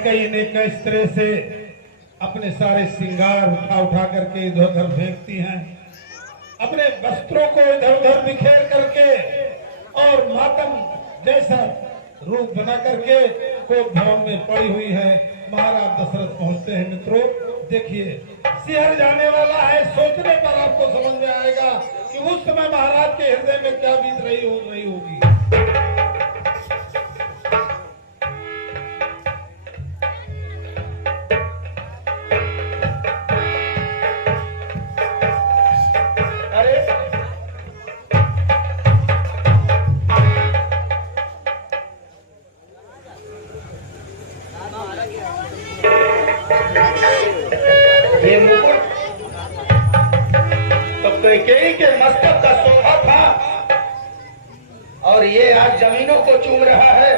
कैकेयी ने किस तरह से अपने सारे श्रृंगार उठा उठा करके इधर उधर फेंकती हैं, अपने वस्त्रों को इधर उधर बिखेर करके और मातम जैसा रूप बना करके कोप भवन में पड़ी हुई है। महाराज दशरथ पहुंचते हैं। मित्रों देखिए, शहर जाने वाला है, सोचने पर आपको समझ में आएगा कि उस समय महाराज के हृदय में क्या बीत रही होगी। ये मुकुट तो कैकेयी के मस्तक का शोभा था और ये आज जमीनों को चूम रहा है।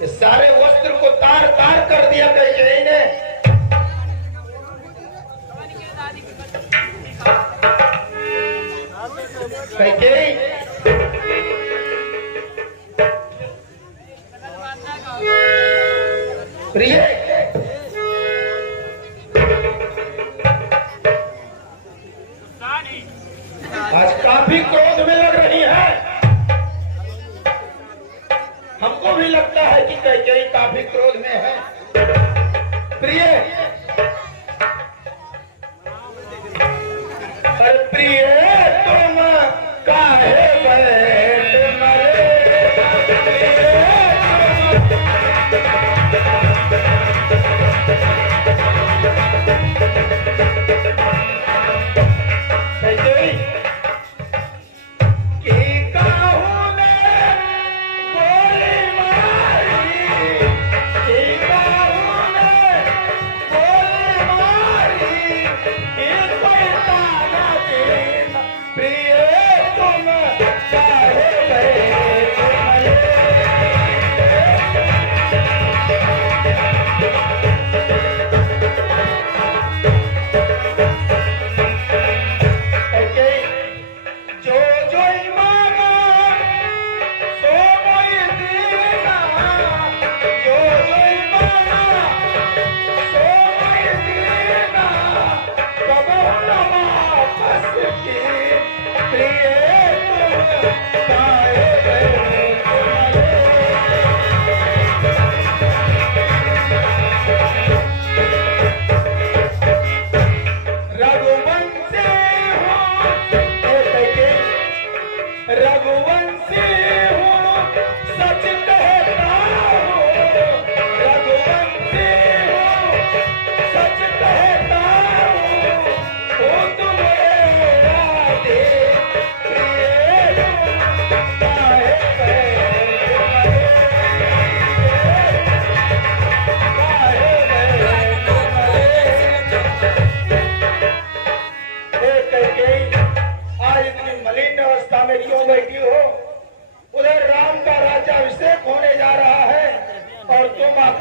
ये सारे वस्त्र को तार तार कर दिया कैकेयी ने। कैकेयी प्रिय, आज काफी क्रोध में लग रही है। हमको भी लगता है कि कैकेयी काफी क्रोध में है। प्रिय, अरे प्रिय तुम काहे बैठ मरे,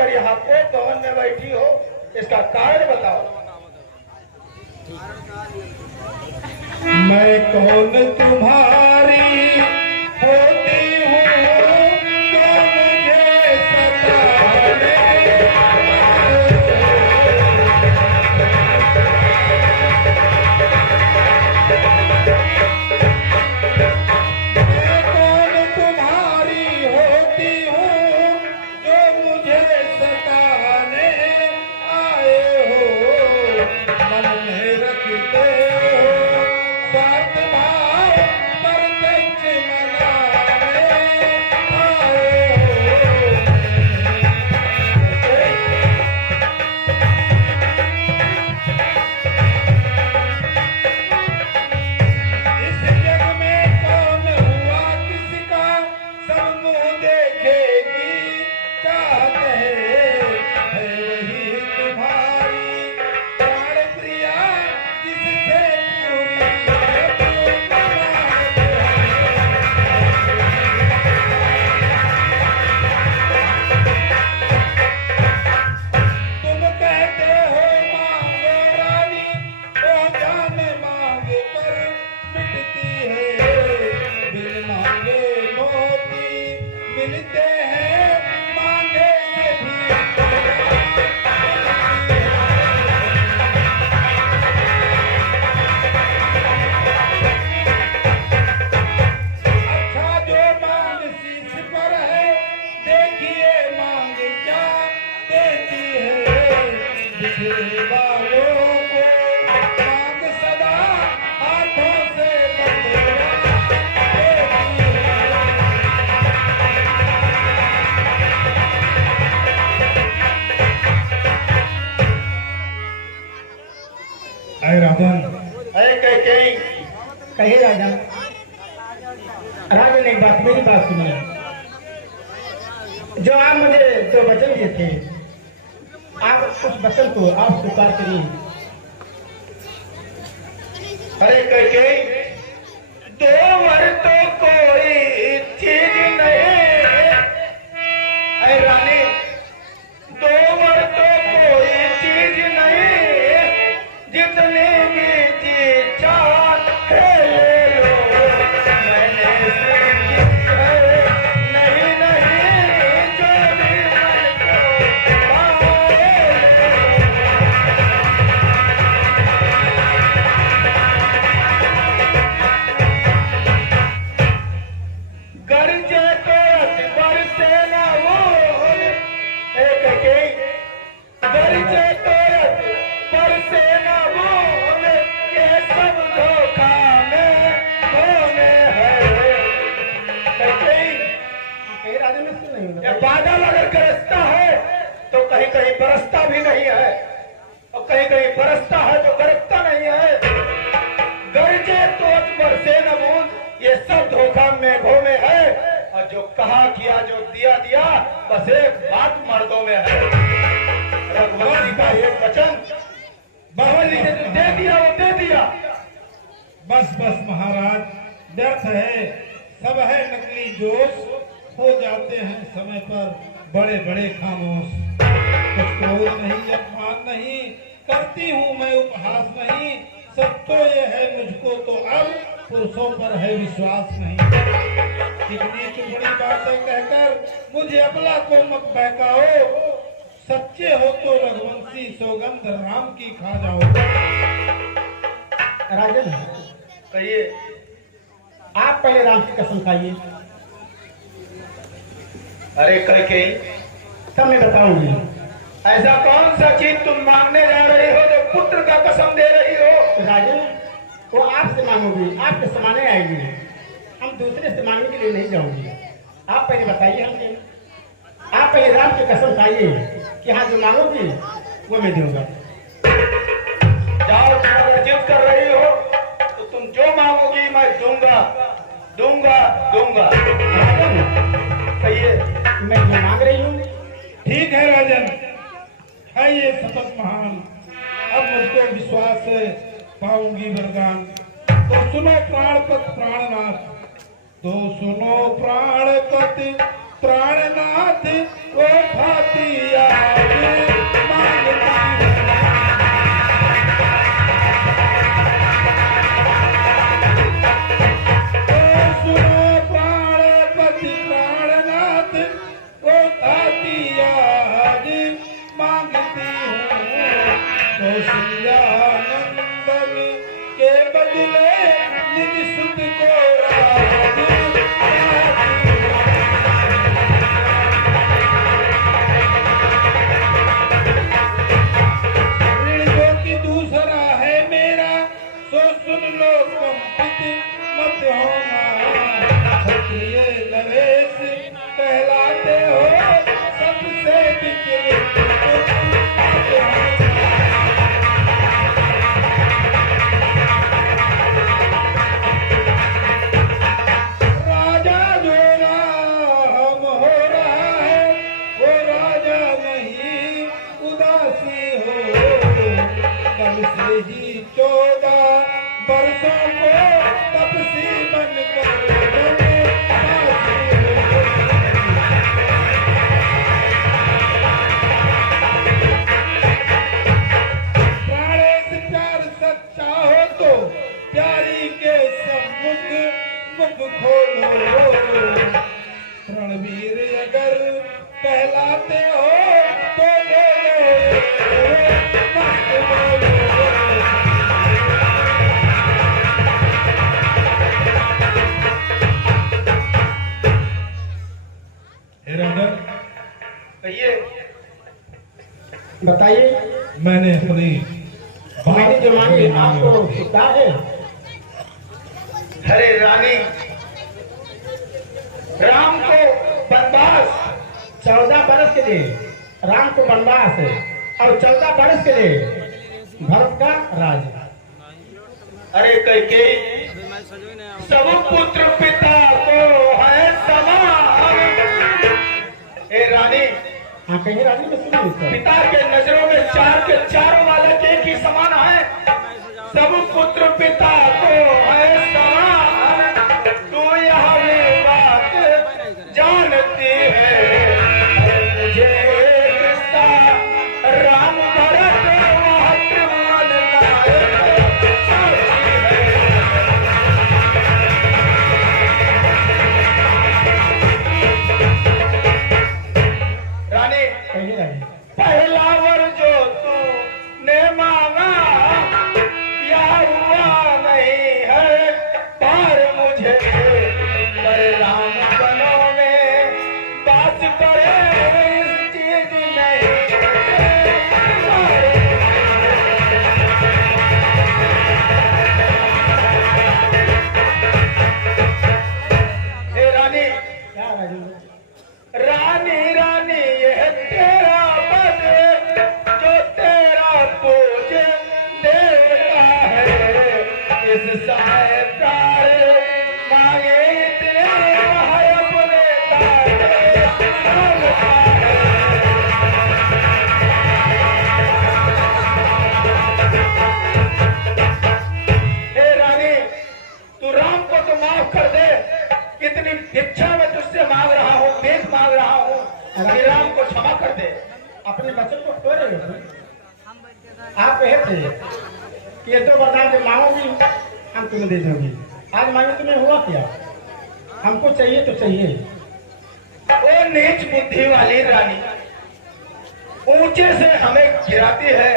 यहाँ पे भवन में बैठी हो, इसका कारण बताओ। मैं कौन तुम्हारी होती हूँ जो मुझे सताने, मैं कौन तुम्हारी होती हूँ जो मुझे सताने आए हो, मन में रखते हो साथ भाव प्रत्यक्ष मना। बिछड़े बालों को मांग सदा हाथों से अरे राजन, अरे कहीं कहे राजा। राजा ने एक बात, मेरी बात सुनी। जो आप मुझे जो वचन दिए थे, आप उस वचन को आप स्वीकार करिए। अरे कहीं दो मर तो कोई चीज नहीं। अरे रानी, दो मर तो कोई चीज नहीं, जितने भी जी चाहत है ले लो। मैंने सीखी है नहीं नहीं, जो भी मन को पाए गरजे तो अकबर से ना बोल। एक गरजे तो अकबर से ना बोल, ये सब धोखा में होने है। कहे राजा में क्यों नहीं ये होना? बादल अगर गरजता है तो कहीं कहीं बरसता भी नहीं है, और कहीं कहीं बरसता है तो गरजता नहीं है। गरजे तो अकबर से न बूंद, ये सब धोखा मेघों में है। और जो कहा किया, जो दिया दिया, बस एक बात मर्दों में है। रघुवंशी का एक वचन बाहुबली ने जो दे दिया वो दे दिया। बस बस महाराज, व्यर्थ है, सब है नकली जोश, हो जाते हैं समय पर बड़े बड़े खामोश। कुछ क्रोध नहीं, अपमान नहीं, करती हूँ मैं उपहास नहीं, सब तो ये है मुझको तो अब पुरुषों पर है विश्वास नहीं। कितनी टुकड़ी बातें कहकर मुझे अबला को मत बहकाओ, सच्चे हो तो रघुवंशी सौगंध राम की खा जाओ। राजन, कहिए। आप पहले राम की कसम खाइए, अरे कहीं तब मैं बताऊंगी। ऐसा कौन सा चीज तुम मांगने जा रही हो जो पुत्र का कसम दे रही हो? राजन, वो आपसे मांगोगी, आपके समाने आएगी, हम दूसरे से मांगने के लिए नहीं जाऊंगी। आप पहले बताइए हमसे, आप पहले राम की कसम खाइए कि हाँ जो मांगोगी वो मैं दूंगा। जाओ, तुम अगर जिद कर रही हो तो तुम जो मांगोगी मैं दूंगा दूंगा दूंगा। राजन, कहिए। मैं जो मांग रही हूँ, ठीक है राजन, है ये शपथ महान, अब मुझको विश्वास है पाऊंगी वरदान। तो सुनो प्राणपत प्राणनाथ, तो सुनो प्राणपत प्राणनाथ, वो भाती याद मांगती के बदले निज सुध को राज ऋण जो कि दूसरा है मेरा, सो सुन लो कंपित मत होना। क्षत्रिय नरेश कहलाते हो, सबसे विचलित ही 14 बरसों को तपसी बनकर प्राणेश प्यार सच्चा हो तो प्यारी के सम्मुख मुख खोलो। रणवीर अगर कहलाते हो तो बोलो, मत बोलो। बताइए। मैंने अपनी मैंने जो मांगी आपको क्या है? अरे रानी, राम को वनवास 14 बरस के लिए राम को वनवास है और 14 बरस के लिए भरत का राज। अरे कैकेयी, सब पुत्र पिता को है समान। ए रानी, हाँ कहीं रानी में सुनिए सर। पिता के नजरों में चार के चारों वाले एक ही समान है। सब पुत्र पिता को है समान। तू यह भी बात जानती है, मुझे किस्सा राम भरत वह त्रिभुवन नायक साक्षी है। रानी, कहीं रानी पहला वर जो तूने मांगा या हुआ नहीं है पार मुझे, पर राम बनों में बात करे इस चीज नहीं हे रानी, क्या रानी? रानी रानी यह तेरा पद जो तेरा पूज देता है। इस समय प्यार मांगे इतने है अपने दाते मांगता है। हे रानी, तू राम को तो माफ कर दे। इतनी भिक्षा में तुझसे मांग रहा हूँ, भेंट मांग रहा हूँ, कि राम को क्षमा कर दे। अपने बच्चों को खो रहे हो। आप कहे थे कि ये तो वरदान जो मांगोगी हम तुम्हें दे दोगे। आज मांगे तुम्हें हुआ क्या? हमको चाहिए तो चाहिए। वो नीच बुद्धि वाली रानी ऊंचे से हमें गिराती है।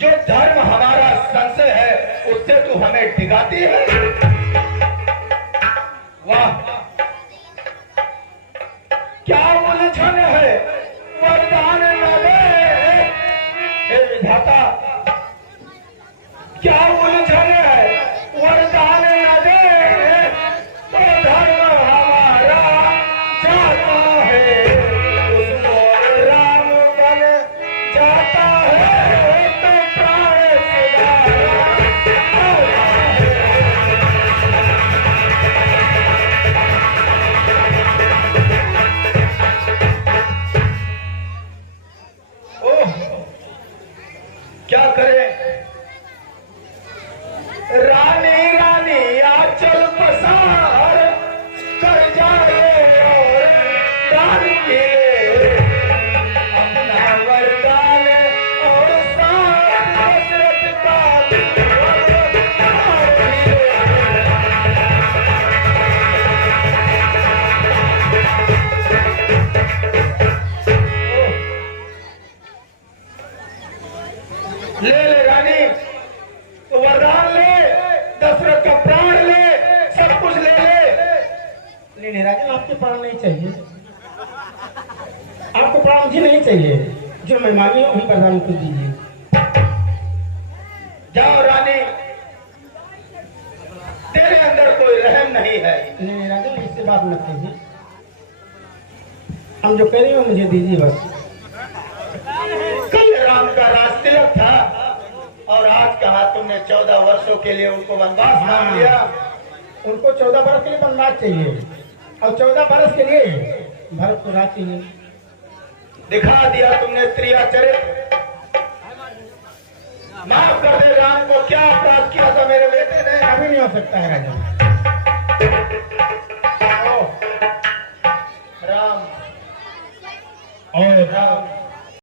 जो धर्म हमारा संशय है उससे तू हमें डिगाती है। वाह, क्या उलझन है, वरदान न दे। हे विधाता, क्या उलझन है, वरदान न दे। तो धर्म हमारा जाता है, उसको राम बन जाता है। तो प्राण सिधारा आता है। ओह, क्या करे रानी रानी आंचल पसार कर जाए और दान के अपना वरदान और साथ दशरथ का वरदान भी ले ले रानी, तो वरदान ले, दशरथ का प्राण ले, सब कुछ ले ले। नहीं राजन, आपके प्राण नहीं चाहिए। आपको प्राण मुझे नहीं चाहिए। जो मैं मांगी हूँ वही प्रदान कर दीजिए। जाओ रानी, तेरे अंदर कोई रहम नहीं है। नहीं राजन, इससे बात मत कीजिए। हम जो कह रहे हो मुझे दीजिए बस। कल राम का राज तिलक था और आज कहा तुमने 14 वर्षों के लिए उनको वनवास मांग लिया। उनको 14 बरस के लिए वनवास चाहिए और 14 बरस के लिए भरत को राज चाहिए। दिखा दिया तुमने त्रिया चरित्र। माफ कर दे राम को, क्या अपराध किया था मेरे बेटे ने। कभी नहीं हो सकता है राजन। राम और राम